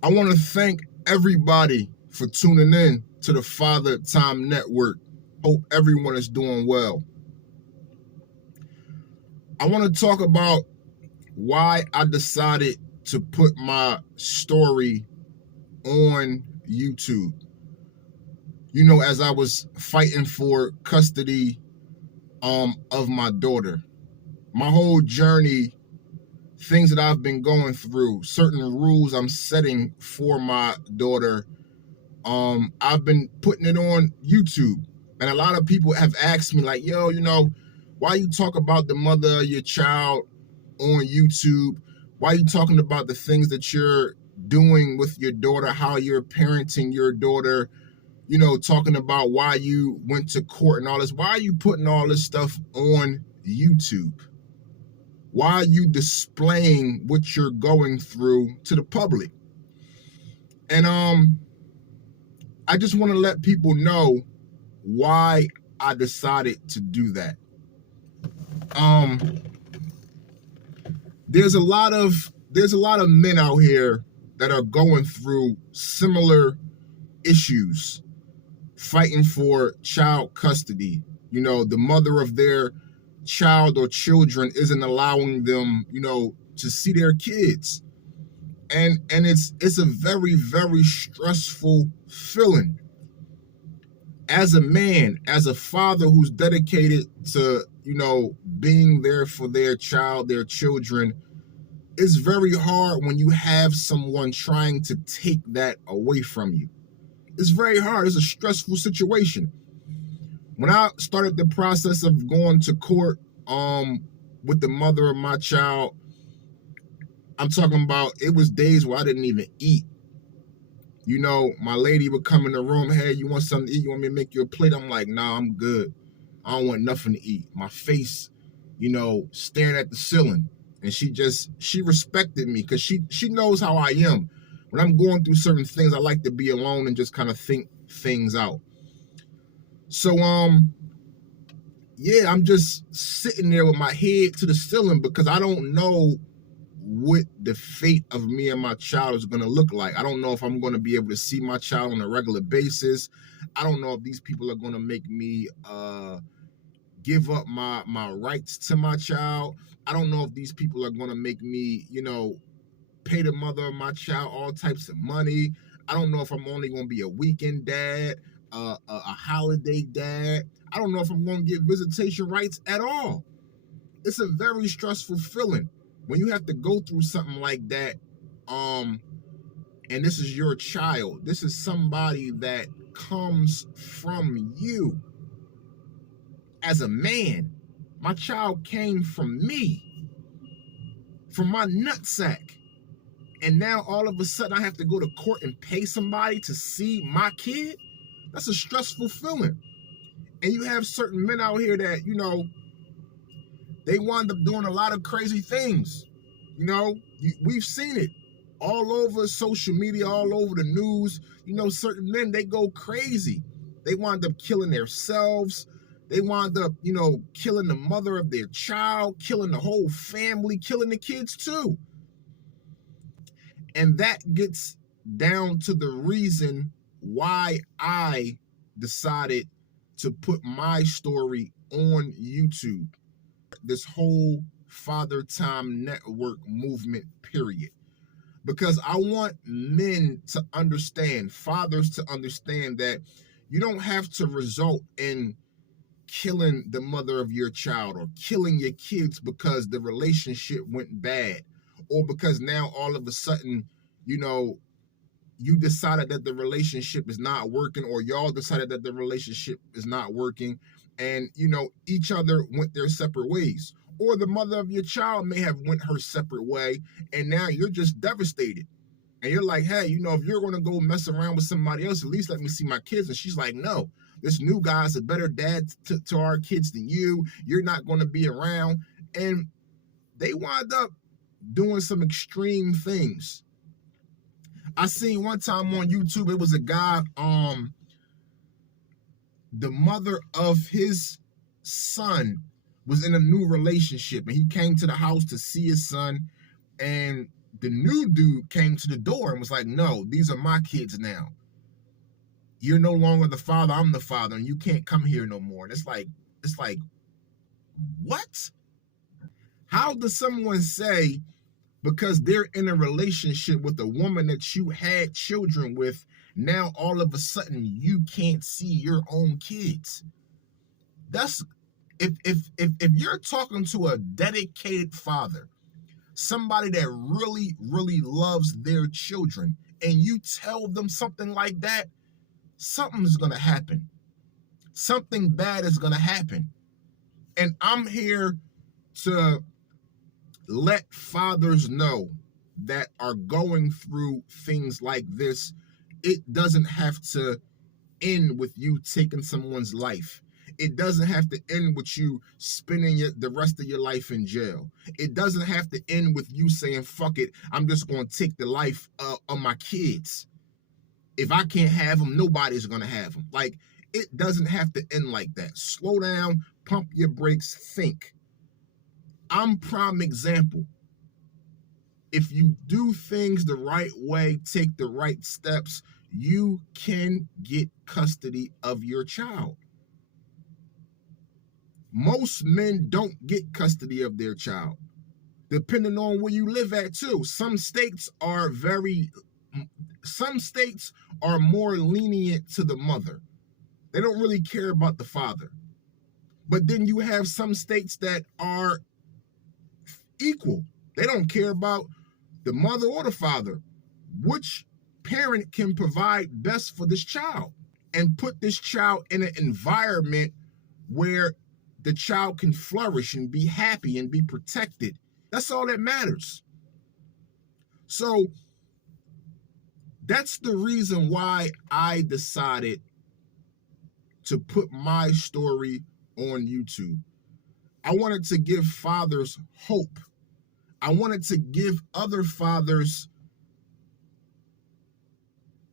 I want to thank everybody for tuning in to the Father Time Network. Hope everyone is doing well. I want to talk about why I decided to put my story on YouTube. You know, as I was fighting for custody of my daughter, my whole journey, things that I've been going through, certain rules I'm setting for my daughter, I've been putting it on YouTube. And a lot of people have asked me, like, yo, why you talk about the mother of your child on YouTube? Why you talking about the things that you're doing with your daughter, how you're parenting your daughter, talking about why you went to court and all this? Why are you putting all this stuff on YouTube? Why are you displaying what you're going through to the public? And I just want to let people know why I decided to do that. There's a lot of men out here that are going through similar issues, fighting for child custody. The mother of their child or children isn't allowing them, to see their kids. And it's a very, very stressful feeling. As a man, as a father who's dedicated to, being there for their child, their children, it's very hard when you have someone trying to take that away from you. It's very hard. It's a stressful situation. When I started the process of going to court with the mother of my child, I'm talking about, it was days where I didn't even eat. My lady would come in the room, hey, you want something to eat? You want me to make you a plate? I'm like, nah, I'm good. I don't want nothing to eat. My face, staring at the ceiling. And she respected me because she knows how I am. When I'm going through certain things, I like to be alone and just kind of think things out. So, yeah, I'm just sitting there with my head to the ceiling because I don't know what the fate of me and my child is going to look like. I don't know if I'm going to be able to see my child on a regular basis. I don't know if these people are going to make me give up my rights to my child. I don't know if these people are going to make me, pay the mother of my child all types of money. I don't know if I'm only going to be a weekend dad, a holiday dad. I don't know if I'm going to get visitation rights at all. It's a very stressful feeling when you have to go through something like that. And this is your child. This is somebody that comes from you. As a man, my child came from me, from my nutsack. And now all of a sudden I have to go to court and pay somebody to see my kid? That's a stressful feeling. And you have certain men out here that, they wind up doing a lot of crazy things. We've seen it all over social media, all over the news. Certain men, they go crazy. They wind up killing themselves. They wind up, killing the mother of their child, killing the whole family, killing the kids too. And that gets down to the reason why I decided to put my story on YouTube. This whole Father Time Network movement, period. Because I want men to understand, fathers to understand, that you don't have to result in killing the mother of your child or killing your kids because the relationship went bad, or because now all of a sudden, you decided that the relationship is not working, or y'all decided that the relationship is not working, and each other went their separate ways. Or the mother of your child may have went her separate way, and now you're just devastated. And you're like, hey, if you're going to go mess around with somebody else, at least let me see my kids. And she's like, no, this new guy's a better dad to our kids than you. You're not going to be around. And they wind up doing some extreme things. I seen one time on YouTube, it was a guy, the mother of his son was in a new relationship, and he came to the house to see his son, and the new dude came to the door and was like, no, these are my kids now. You're no longer the father, I'm the father, and you can't come here no more. And it's like, what? How does someone say, because they're in a relationship with a woman that you had children with, now all of a sudden you can't see your own kids? That's if you're talking to a dedicated father, somebody that really, really loves their children, and you tell them something like that, something's gonna happen. Something bad is gonna happen. And I'm here to let fathers know that are going through things like this. It doesn't have to end with you taking someone's life. It doesn't have to end with you spending the rest of your life in jail. It doesn't have to end with you saying, fuck it, I'm just going to take the life of my kids. If I can't have them, nobody's going to have them. Like, it doesn't have to end like that. Slow down, pump your brakes, think. I'm prime example. If you do things the right way, take the right steps, you can get custody of your child. Most men don't get custody of their child, depending on where you live at too. Some states are more lenient to the mother. They don't really care about the father. But then you have some states that are equal. They don't care about the mother or the father. Which parent can provide best for this child and put this child in an environment where the child can flourish and be happy and be protected? That's all that matters. So that's the reason why I decided to put my story on YouTube. I wanted to give fathers hope. I wanted to give other fathers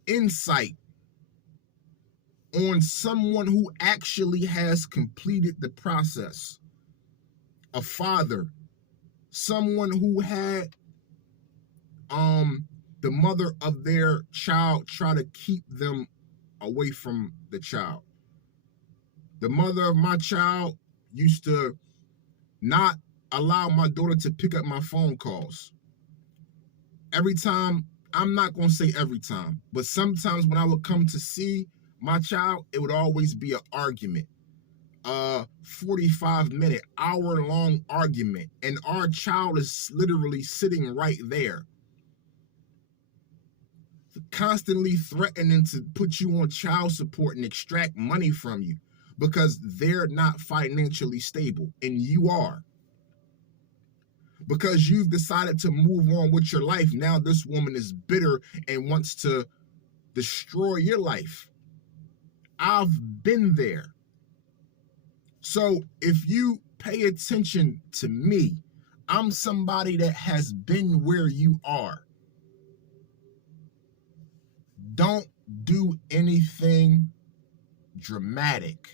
insight on someone who actually has completed the process. A father, someone who had the mother of their child try to keep them away from the child. The mother of my child used to not allow my daughter to pick up my phone calls. Every time, I'm not going to say every time, but sometimes when I would come to see my child, it would always be an argument. 45-minute, hour-long argument, and our child is literally sitting right there, constantly threatening to put you on child support and extract money from you because they're not financially stable, and you are. Because you've decided to move on with your life, now this woman is bitter and wants to destroy your life. I've been there. So if you pay attention to me, I'm somebody that has been where you are. Don't do anything dramatic.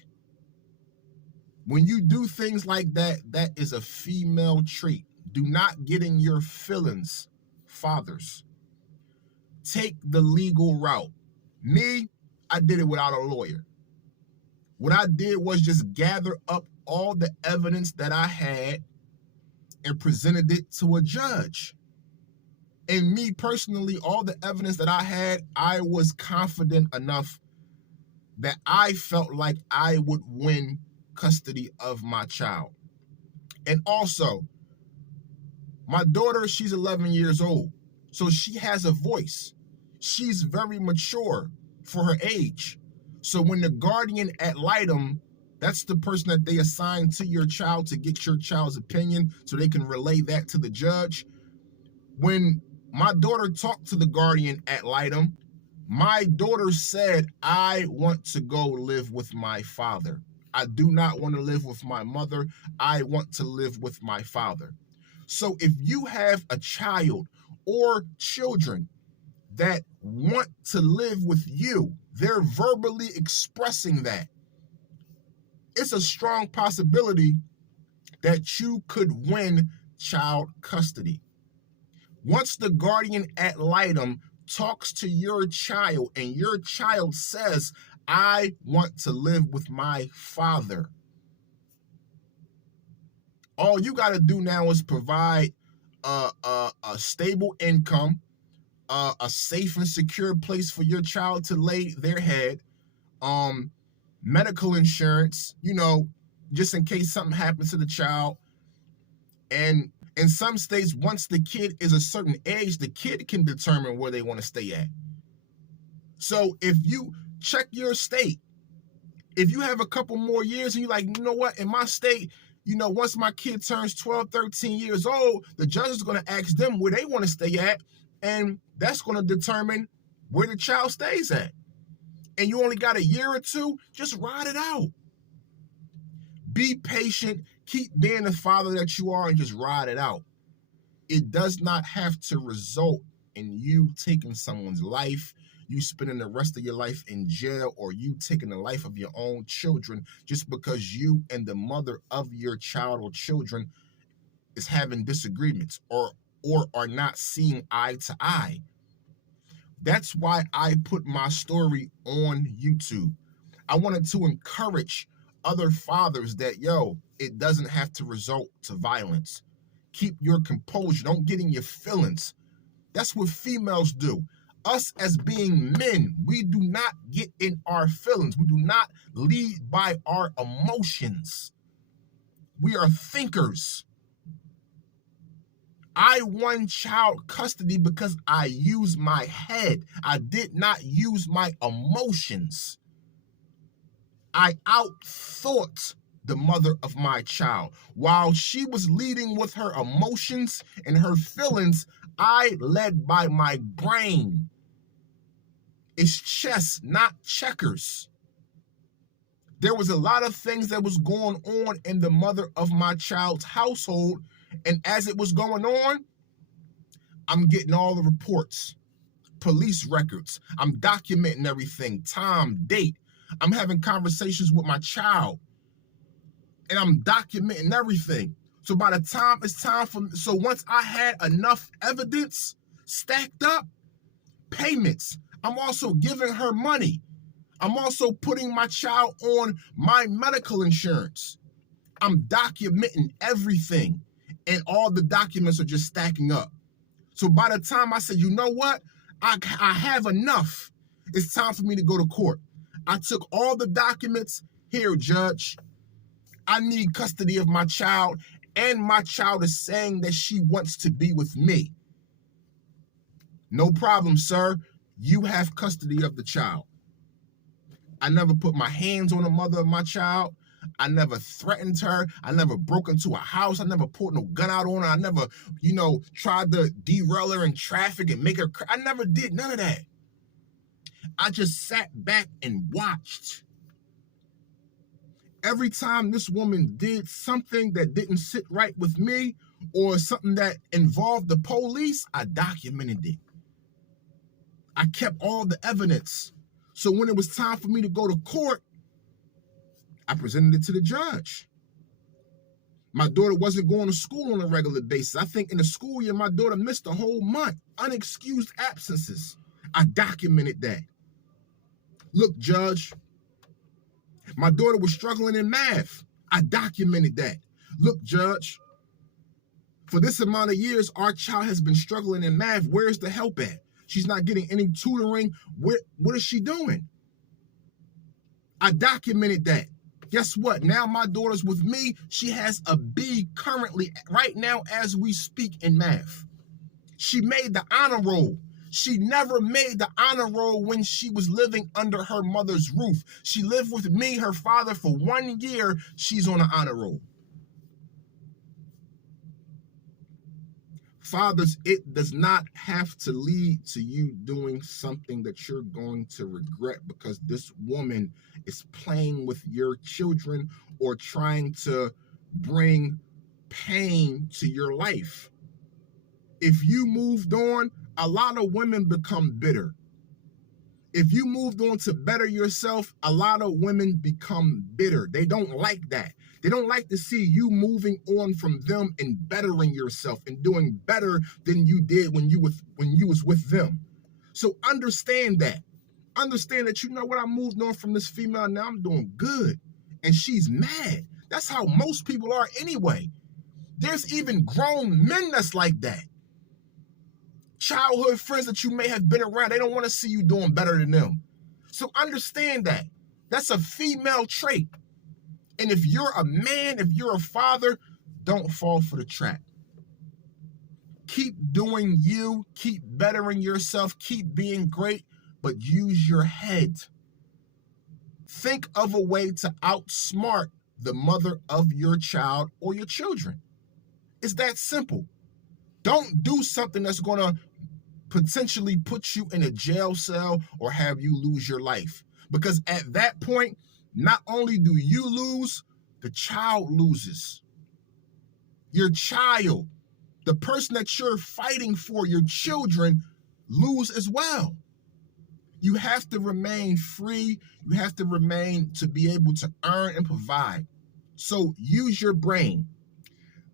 When you do things like that, that is a female trait. Do not get in your feelings, fathers. Take the legal route. Me, I did it without a lawyer. What I did was just gather up all the evidence that I had and presented it to a judge. And me personally, all the evidence that I had, I was confident enough that I felt like I would win custody of my child. And also, my daughter, she's 11 years old, so she has a voice. She's very mature for her age. So when the guardian ad litem, that's the person that they assign to your child to get your child's opinion so they can relay that to the judge. When my daughter talked to the guardian ad litem, my daughter said, I want to go live with my father. I do not want to live with my mother. I want to live with my father. So if you have a child or children that want to live with you, they're verbally expressing that, it's a strong possibility that you could win child custody. Once the guardian ad litem talks to your child and your child says, I want to live with my father, all you got to do now is provide a stable income, a safe and secure place for your child to lay their head, medical insurance, just in case something happens to the child. And in some states, once the kid is a certain age, the kid can determine where they want to stay at. So if you check your state, if you have a couple more years and you're like, you know what, in my state, once my kid turns 12, 13 years old, the judge is going to ask them where they want to stay at, and that's going to determine where the child stays at. And you only got a year or two, just ride it out. Be patient, keep being the father that you are, and just ride it out. It does not have to result in you taking someone's life, you spending the rest of your life in jail, or you taking the life of your own children just because you and the mother of your child or children is having disagreements or are not seeing eye to eye. That's why I put my story on YouTube. I wanted to encourage other fathers that, it doesn't have to result to violence. Keep your composure. Don't get in your feelings. That's what females do. Us as being men, we do not get in our feelings. We do not lead by our emotions. We are thinkers. I won child custody because I used my head. I did not use my emotions. I outthought the mother of my child. While she was leading with her emotions and her feelings, I led by my brain. It's chess, not checkers. There was a lot of things that was going on in the mother of my child's household, and as it was going on, I'm getting all the reports, police records. I'm documenting everything, time, date. I'm having conversations with my child, and I'm documenting everything. So by the time it's time so once I had enough evidence stacked up, payments, I'm also giving her money. I'm also putting my child on my medical insurance. I'm documenting everything, and all the documents are just stacking up. So by the time I said, you know what, I have enough, it's time for me to go to court. I took all the documents. Here, judge, I need custody of my child, and my child is saying that she wants to be with me. No problem, sir. You have custody of the child. I never put my hands on the mother of my child. I never threatened her. I never broke into a house. I never pulled no gun out on her. I never, tried to derail her in traffic and make her cry. I never did none of that. I just sat back and watched. Every time this woman did something that didn't sit right with me or something that involved the police, I documented it. I kept all the evidence. So when it was time for me to go to court, I presented it to the judge. My daughter wasn't going to school on a regular basis. I think in the school year, my daughter missed a whole month, unexcused absences. I documented that. Look, judge, my daughter was struggling in math. I documented that. Look, judge, for this amount of years, our child has been struggling in math. Where's the help at? She's not getting any tutoring. What is she doing? I documented that. Guess what? Now my daughter's with me. She has a B currently, right now as we speak, in math. She made the honor roll. She never made the honor roll when she was living under her mother's roof. She lived with me, her father, for 1 year. She's on the honor roll. Fathers, it does not have to lead to you doing something that you're going to regret because this woman is playing with your children or trying to bring pain to your life. If you moved on, a lot of women become bitter. If you moved on to better yourself, a lot of women become bitter. They don't like that. They don't like to see you moving on from them and bettering yourself and doing better than you did when you was with them. So understand that. Understand that, you know what, I moved on from this female, now I'm doing good. And she's mad. That's how most people are anyway. There's even grown men that's like that. Childhood friends that you may have been around, they don't want to see you doing better than them. So understand that. That's a female trait. And if you're a man, if you're a father, don't fall for the trap. Keep doing you, keep bettering yourself, keep being great, but use your head. Think of a way to outsmart the mother of your child or your children. It's that simple. Don't do something that's going to potentially put you in a jail cell or have you lose your life. Because at that point, not only do you lose, the child loses. Your child, the person that you're fighting for, your children, lose as well. You have to remain free. You have to remain to be able to earn and provide. So use your brain.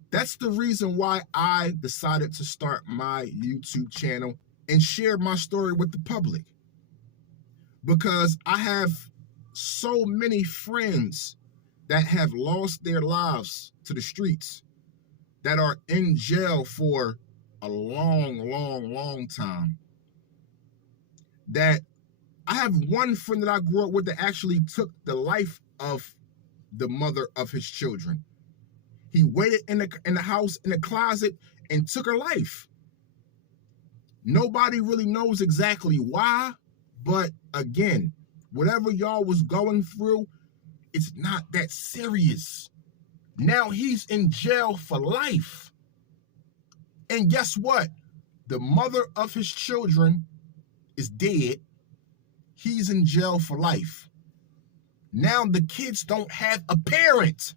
That's the reason why I decided to start my YouTube channel and share my story with the public. Because I have so many friends that have lost their lives to the streets, that are in jail for a long time. That I have one friend that I grew up with that actually took the life of the mother of his children. He waited in the house, in the closet, and took her life. Nobody really knows exactly why, but again, whatever y'all was going through, it's not that serious. Now he's in jail for life. And guess what? The mother of his children is dead. He's in jail for life. Now the kids don't have a parent.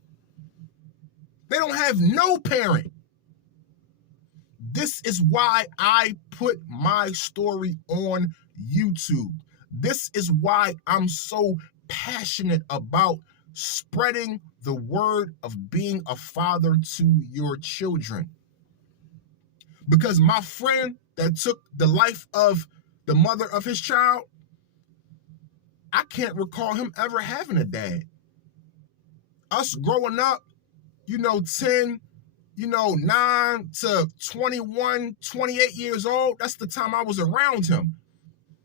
They don't have no parent. This is why I put my story on YouTube. This is why I'm so passionate about spreading the word of being a father to your children. Because my friend that took the life of the mother of his child, I can't recall him ever having a dad. Us growing up, 10, 9 to 21, 28 years old, that's the time I was around him.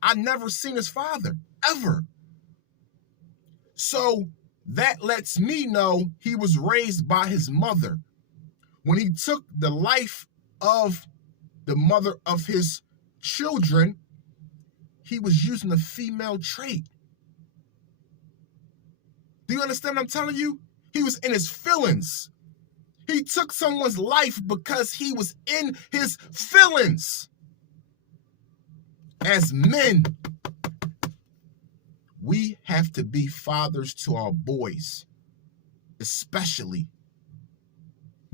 I never seen his father, ever. So that lets me know he was raised by his mother. When he took the life of the mother of his children, he was using a female trait. Do you understand what I'm telling you? He was in his feelings. He took someone's life because he was in his feelings. As men, we have to be fathers to our boys, especially.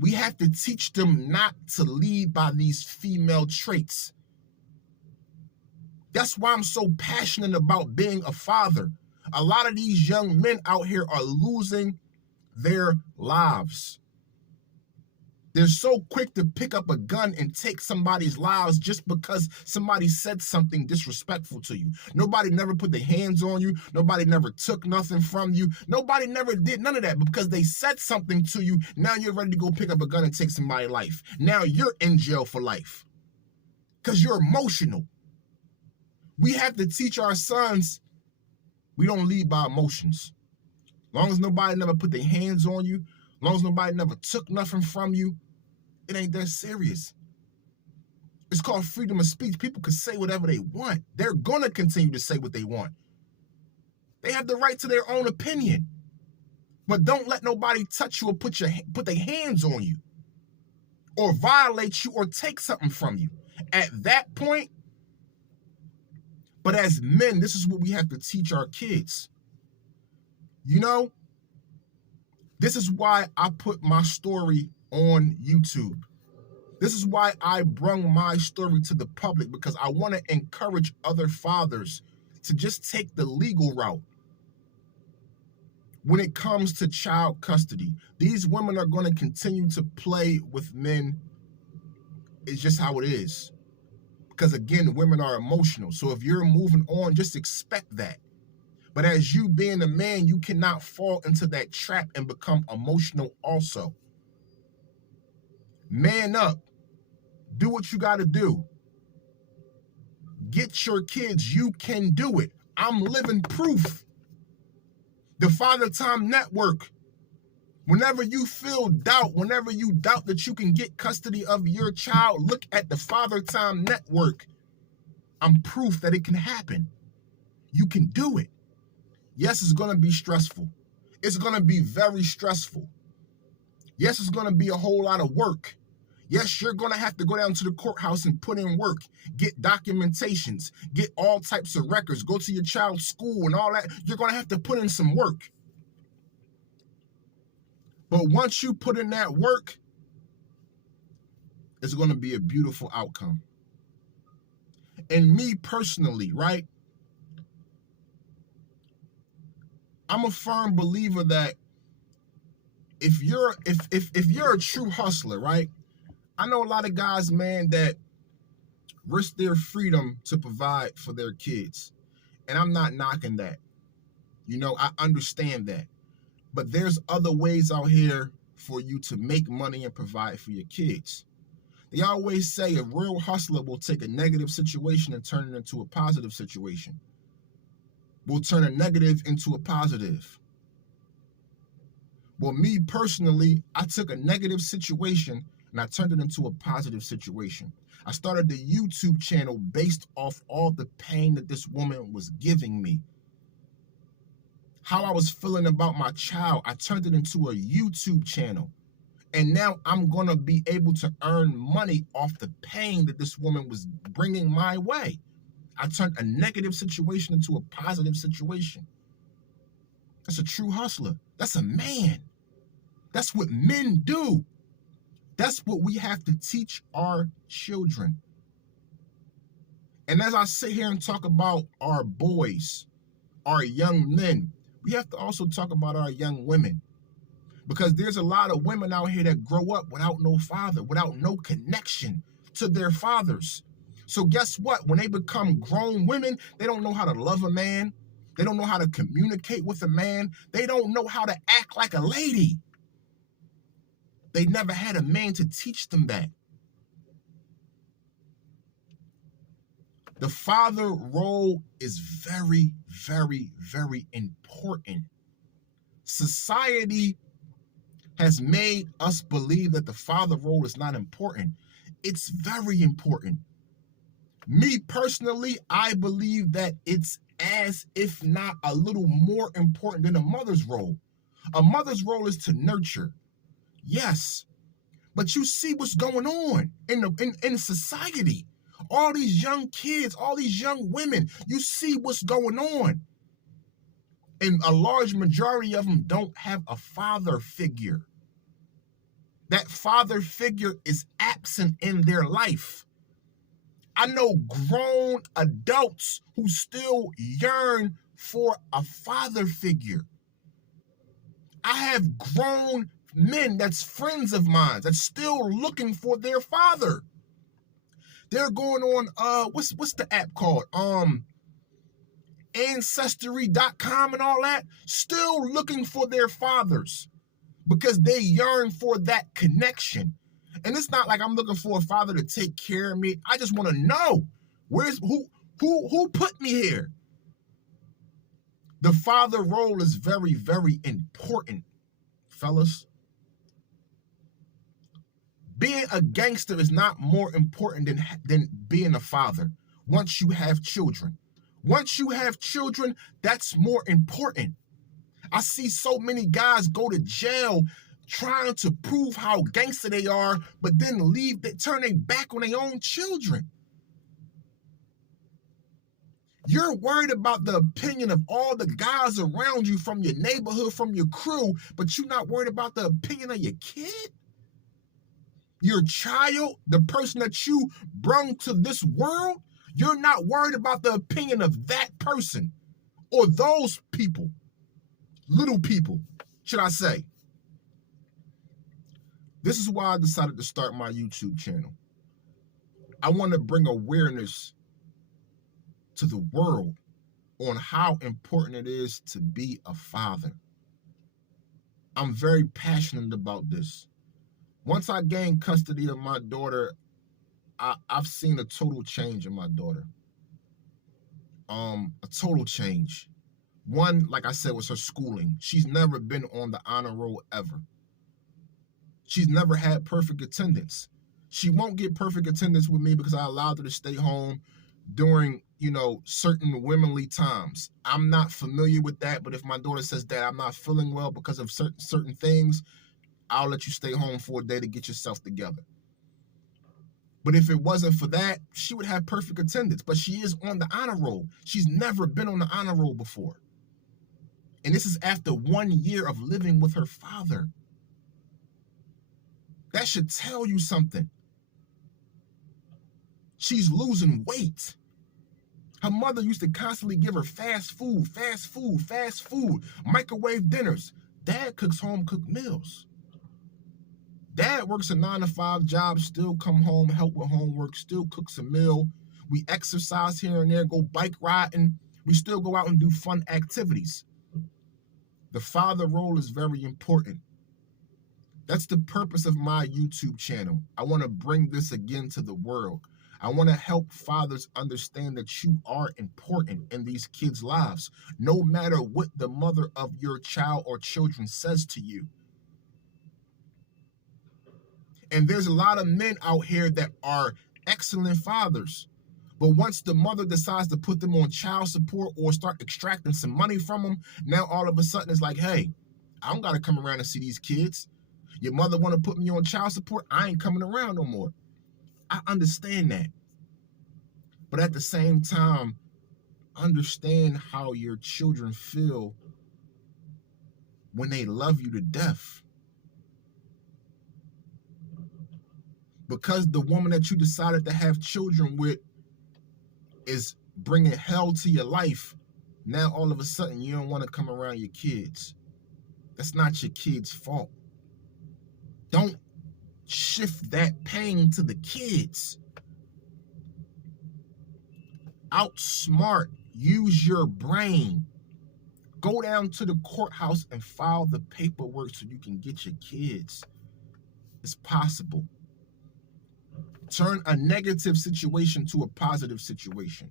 We have to teach them not to lead by these female traits. That's why I'm so passionate about being a father. A lot of these young men out here are losing their lives. They're so quick to pick up a gun and take somebody's lives just because somebody said something disrespectful to you. Nobody never put their hands on you. Nobody never took nothing from you. Nobody never did none of that. But because they said something to you, now you're ready to go pick up a gun and take somebody's life. Now you're in jail for life because you're emotional. We have to teach our sons we don't lead by emotions. As long as nobody never put their hands on you, as long as nobody never took nothing from you, it ain't that serious. It's called freedom of speech. People can say whatever they want. They're going to continue to say what they want. They have the right to their own opinion. But don't let nobody touch you or put their hands on you or violate you or take something from you. At that point, but as men, this is what we have to teach our kids. This is why I put my story on YouTube. This is why I brung my story to the public, because I want to encourage other fathers to just take the legal route when it comes to child custody. These women are going to continue to play with men. It's just how it is. Because again, women are emotional. So if you're moving on, just expect that. But as you being a man, you cannot fall into that trap and become emotional also. Man up. Do what you got to do. Get your kids. You can do it. I'm living proof. The Father Time Network. Whenever you feel doubt, whenever you doubt that you can get custody of your child, look at the Father Time Network. I'm proof that it can happen. You can do it. Yes, it's going to be stressful. It's going to be very stressful. Yes, it's going to be a whole lot of work. Yes, you're going to have to go down to the courthouse and put in work, get documentations, get all types of records, go to your child's school and all that. You're going to have to put in some work. But once you put in that work, it's going to be a beautiful outcome. And me personally, right? I'm a firm believer that if you're a true hustler, right? I know a lot of guys, man, that risk their freedom to provide for their kids. And I'm not knocking that. You know, I understand that. But there's other ways out here for you to make money and provide for your kids. They always say a real hustler will take a negative situation and turn it into a positive situation. Will turn a negative into a positive. Well, me personally, I took a negative situation and I turned it into a positive situation. I started the YouTube channel based off all the pain that this woman was giving me. How I was feeling about my child, I turned it into a YouTube channel. And now I'm going to be able to earn money off the pain that this woman was bringing my way. I turned a negative situation into a positive situation. That's a true hustler. That's a man. That's what men do. That's what we have to teach our children. And as I sit here and talk about our boys, our young men, we have to also talk about our young women. Because there's a lot of women out here that grow up without no father, without no connection to their fathers. So guess what? When they become grown women, they don't know how to love a man. They don't know how to communicate with a man. They don't know how to act like a lady. They never had a man to teach them that. The father role is very, very, very important. Society has made us believe that the father role is not important. It's very important. Me personally, I believe that it's as if not a little more important than a mother's role. A mother's role is to nurture. Yes. But you see what's going on in society. All these young kids, all these young women, you see what's going on. And a large majority of them don't have a father figure. That father figure is absent in their life. I know grown adults who still yearn for a father figure. I have grown men that's friends of mine that's still looking for their father. They're going on what's the app called? Ancestry.com and all that, still looking for their fathers because they yearn for that connection. And it's not like I'm looking for a father to take care of me. I just want to know who put me here. The father role is very, very important, fellas. Being a gangster is not more important than being a father once you have children. Once you have children, that's more important. I see so many guys go to jail trying to prove how gangster they are, but then turn their back on their own children. You're worried about the opinion of all the guys around you from your neighborhood, from your crew, but you're not worried about the opinion of your kid? Your child, the person that you brung to this world? You're not worried about the opinion of that person or those people, little people, should I say. This is why I decided to start my YouTube channel. I want to bring awareness to the world on how important it is to be a father. I'm very passionate about this. Once I gained custody of my daughter, I've seen a total change in my daughter. A total change. One, like I said, was her schooling. She's never been on the honor roll ever. She's never had perfect attendance. She won't get perfect attendance with me because I allowed her to stay home during, certain womanly times. I'm not familiar with that, but if my daughter says, Dad, I'm not feeling well because of certain things, I'll let you stay home for a day to get yourself together. But if it wasn't for that, she would have perfect attendance. But she is on the honor roll. She's never been on the honor roll before. And this is after 1 year of living with her father. That should tell you something. She's losing weight. Her mother used to constantly give her fast food, microwave dinners. Dad cooks home-cooked meals. Dad works a 9-to-5 job, still come home, help with homework, still cooks a meal. We exercise here and there, go bike riding. We still go out and do fun activities. The father role is very important. That's the purpose of my YouTube channel. I want to bring this again to the world. I want to help fathers understand that you are important in these kids' lives, no matter what the mother of your child or children says to you. And there's a lot of men out here that are excellent fathers. But once the mother decides to put them on child support or start extracting some money from them, now all of a sudden it's like, hey, I don't got to come around and see these kids. Your mother want to put me on child support? I ain't coming around no more. I understand that. But at the same time, understand how your children feel when they love you to death. Because the woman that you decided to have children with is bringing hell to your life, now all of a sudden you don't want to come around your kids. That's not your kids' fault. Don't shift that pain to the kids. Outsmart, use your brain. Go down to the courthouse and file the paperwork so you can get your kids. It's possible. Turn a negative situation to a positive situation.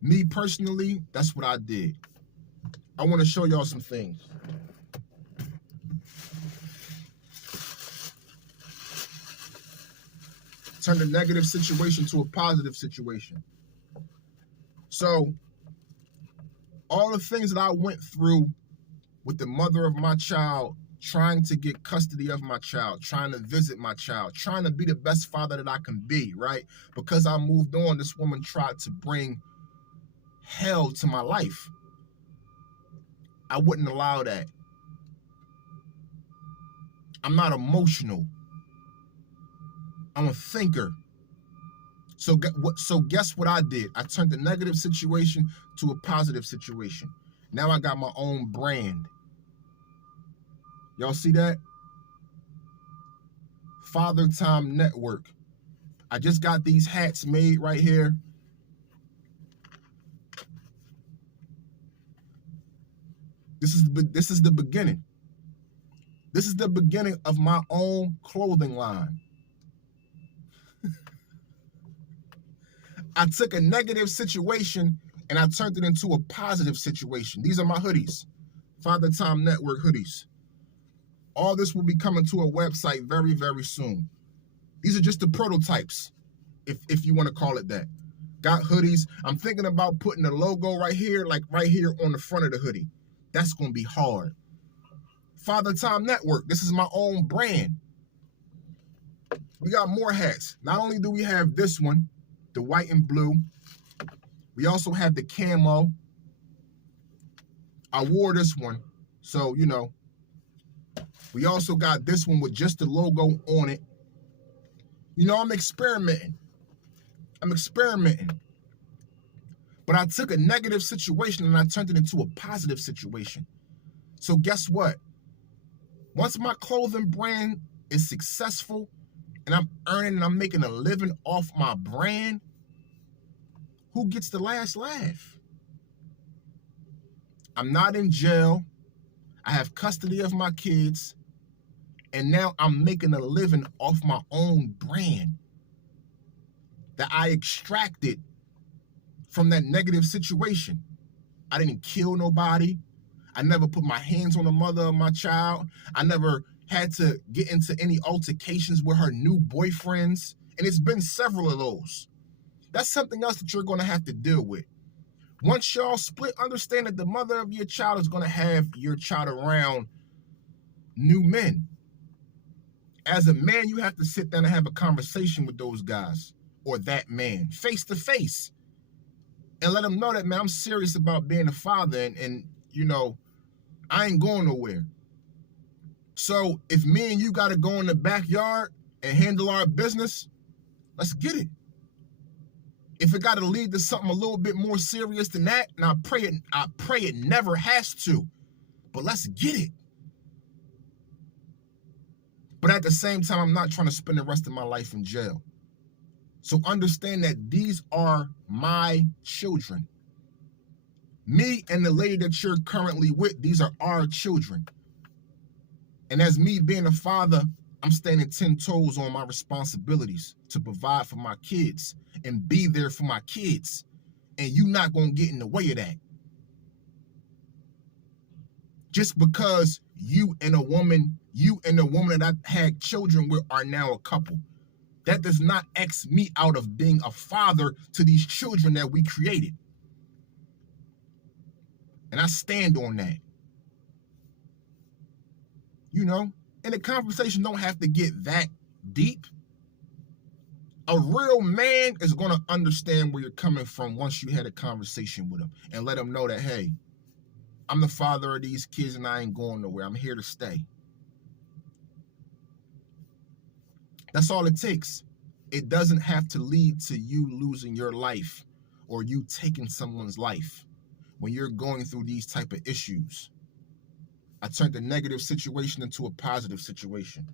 Me personally, that's what I did. I want to show y'all some things. Turn the negative situation to a positive situation. So, all the things that I went through with the mother of my child, trying to get custody of my child, trying to visit my child, trying to be the best father that I can be, right? Because I moved on, this woman tried to bring hell to my life. I wouldn't allow that. I'm not emotional. I'm a thinker. So guess what I did? I turned the negative situation to a positive situation. Now I got my own brand. Y'all see that? Father Time Network. I just got these hats made right here. This is the beginning. This is the beginning of my own clothing line. I took a negative situation and I turned it into a positive situation. These are my hoodies. Father Time Network hoodies. All this will be coming to a website very, very soon. These are just the prototypes, if you want to call it that. Got hoodies. I'm thinking about putting the logo right here, like right here on the front of the hoodie. That's going to be hard. Father Time Network. This is my own brand. We got more hats. Not only do we have this one, the white and blue, we also have the camo. I wore this one, so, you know. We also got this one with just the logo on it. You know, I'm experimenting. I'm experimenting. But I took a negative situation and I turned it into a positive situation. So guess what? Once my clothing brand is successful and I'm earning and I'm making a living off my brand, who gets the last laugh? I'm not in jail. I have custody of my kids. And now I'm making a living off my own brand that I extracted from that negative situation. I didn't kill nobody. I never put my hands on the mother of my child. I never had to get into any altercations with her new boyfriends. And it's been several of those. That's something else that you're going to have to deal with. Once y'all split, understand that the mother of your child is going to have your child around new men. As a man, you have to sit down and have a conversation with those guys or that man face to face and let them know that, man, I'm serious about being a father and you know, I ain't going nowhere. So if me and you got to go in the backyard and handle our business, let's get it. If it got to lead to something a little bit more serious than that, and I pray it never has to, but let's get it. But at the same time, I'm not trying to spend the rest of my life in jail. So understand that these are my children. Me and the lady that you're currently with, these are our children. And as me being a father, I'm standing 10 toes on my responsibilities to provide for my kids and be there for my kids. And you not going to get in the way of that. Just because you and the woman that I had children with are now a couple. That does not X me out of being a father to these children that we created. And I stand on that. You know, and the conversation don't have to get that deep. A real man is going to understand where you're coming from once you had a conversation with him and let him know that, hey, I'm the father of these kids and I ain't going nowhere. I'm here to stay. That's all it takes. It doesn't have to lead to you losing your life or you taking someone's life when you're going through these type of issues. I turned a negative situation into a positive situation.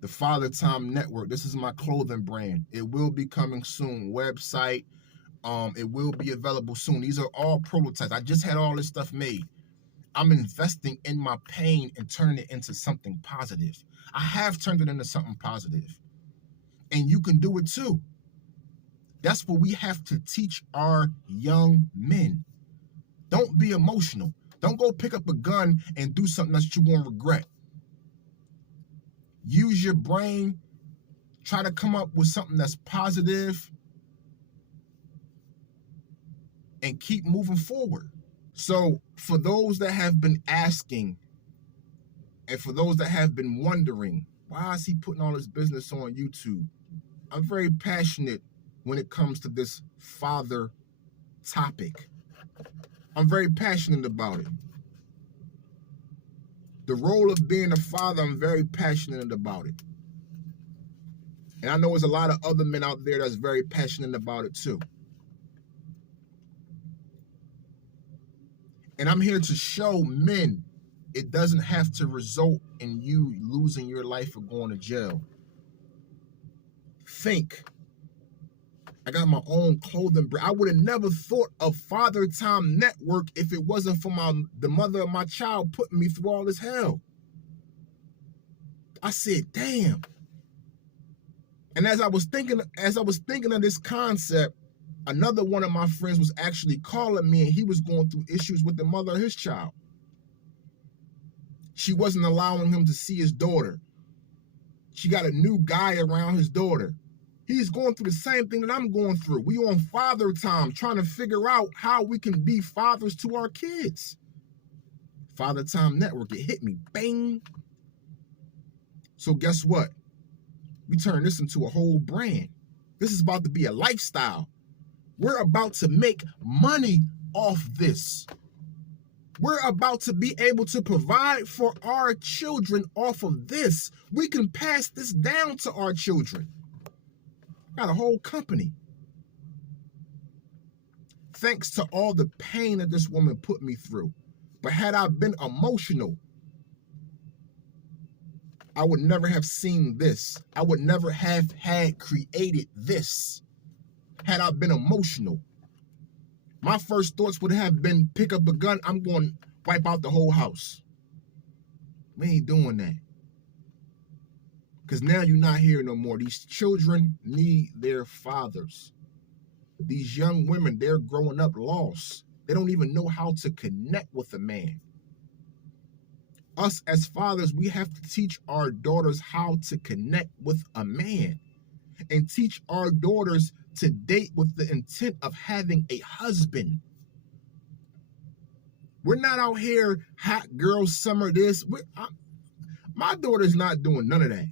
The Father Time Network, this is my clothing brand. It will be coming soon. Website, it will be available soon. These are all prototypes. I just had all this stuff made. I'm investing in my pain and turning it into something positive. I have turned it into something positive. And you can do it too. That's what we have to teach our young men. Don't be emotional. Don't go pick up a gun and do something that you're going to regret. Use your brain. Try to come up with something that's positive and keep moving forward. So for those that have been asking and for those that have been wondering, why is he putting all his business on YouTube? I'm very passionate when it comes to this father topic. I'm very passionate about it. The role of being a father, I'm very passionate about it. And I know there's a lot of other men out there that's very passionate about it too. And I'm here to show men it doesn't have to result in you losing your life or going to jail. Think. I got my own clothing brand. I would have never thought of Father Time Network if it wasn't for the mother of my child putting me through all this hell. I said, damn. And as I was thinking of this concept, another one of my friends was actually calling me and he was going through issues with the mother of his child. She wasn't allowing him to see his daughter. She got a new guy around his daughter. He's going through the same thing that I'm going through. We on Father Time trying to figure out how we can be fathers to our kids. Father Time Network, it hit me, bang. So guess what? We turned this into a whole brand. This is about to be a lifestyle. We're about to make money off this. We're about to be able to provide for our children off of this. We can pass this down to our children. Got a whole company. Thanks to all the pain that this woman put me through. But had I been emotional, I would never have seen this. I would never have had created this had I been emotional. My first thoughts would have been pick up a gun, I'm going to wipe out the whole house. We ain't doing that. Because now you're not here no more. These children need their fathers. These young women, they're growing up lost. They don't even know how to connect with a man. Us as fathers, we have to teach our daughters how to connect with a man and teach our daughters to date with the intent of having a husband. We're not out here hot girl summer this. My daughter's not doing none of that.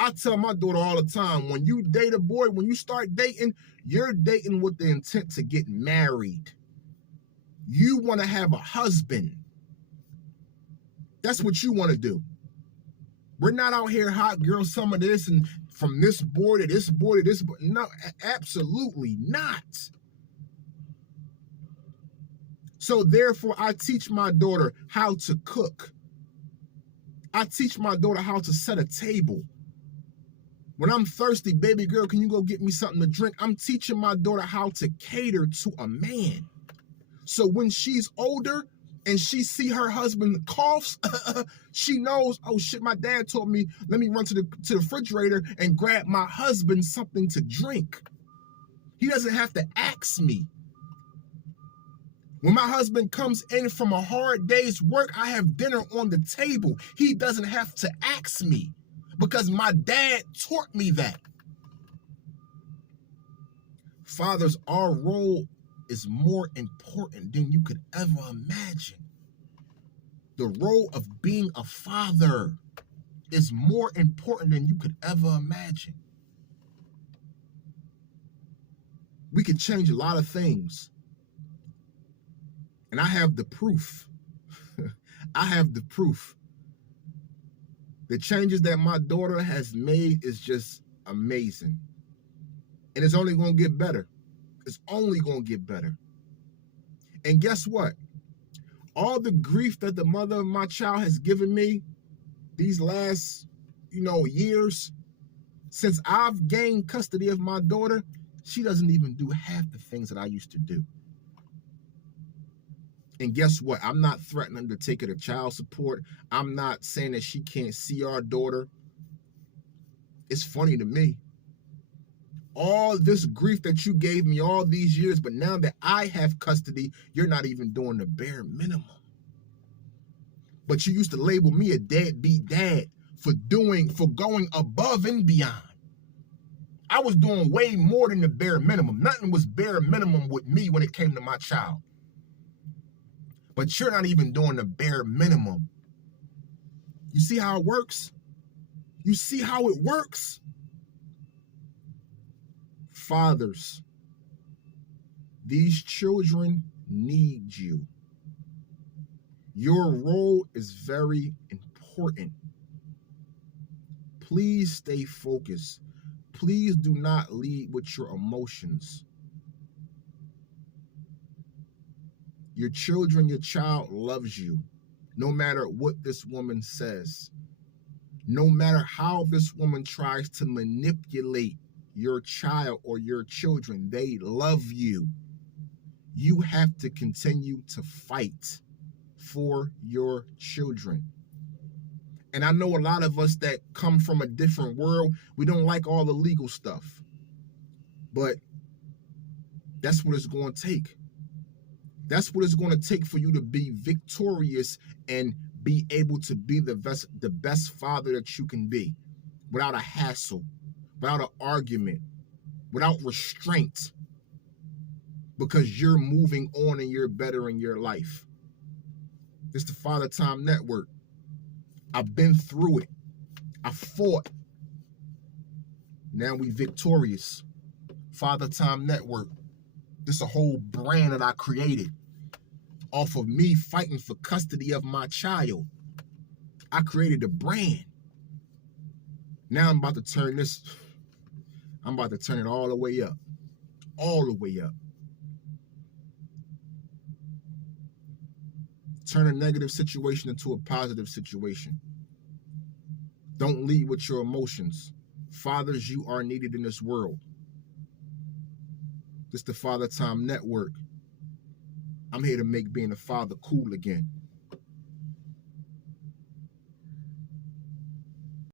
I tell my daughter all the time, when you date a boy, when you start dating, you're dating with the intent to get married. You want to have a husband. That's what you want to do. We're not out here hot girl summer this and from this boy to this boy to this boy. No, absolutely not. So therefore, I teach my daughter how to cook. I teach my daughter how to set a table. When I'm thirsty, baby girl, can you go get me something to drink? I'm teaching my daughter how to cater to a man. So when she's older and she see her husband coughs, she knows, oh shit, my dad told me, let me run to the refrigerator and grab my husband something to drink. He doesn't have to ask me. When my husband comes in from a hard day's work, I have dinner on the table. He doesn't have to ask me because my dad taught me that. Fathers, our role is more important than you could ever imagine. The role of being a father is more important than you could ever imagine. We can change a lot of things. And I have the proof. I have the proof. The changes that my daughter has made is just amazing. And it's only going to get better. It's only going to get better. And guess what? All the grief that the mother of my child has given me these last, years, since I've gained custody of my daughter, she doesn't even do half the things that I used to do. And guess what? I'm not threatening to take her to child support. I'm not saying that she can't see our daughter. It's funny to me. All this grief that you gave me all these years, but now that I have custody, you're not even doing the bare minimum. But you used to label me a deadbeat dad for going above and beyond. I was doing way more than the bare minimum. Nothing was bare minimum with me when it came to my child. But you're not even doing the bare minimum. You see how it works? You see how it works? Fathers, these children need you. Your role is very important. Please stay focused. Please do not lead with your emotions. Your child loves you, no matter what this woman says. No matter how this woman tries to manipulate your child or your children, they love you. You have to continue to fight for your children. And I know a lot of us that come from a different world, we don't like all the legal stuff. But that's what it's going to take. That's what it's going to take for you to be victorious and be able to be the best father that you can be, without a hassle, without an argument, without restraint, because you're moving on and you're better in your life. This is the Father Time Network. I've been through it. I fought. Now we victorious. Father Time Network. This is a whole brand that I created off of me fighting for custody of my child. I created a brand. Now I'm about to turn this. I'm about to turn it all the way up. All the way up. Turn a negative situation into a positive situation. Don't lead with your emotions. Fathers, you are needed in this world. This is the Father Time Network. I'm here to make being a father cool again.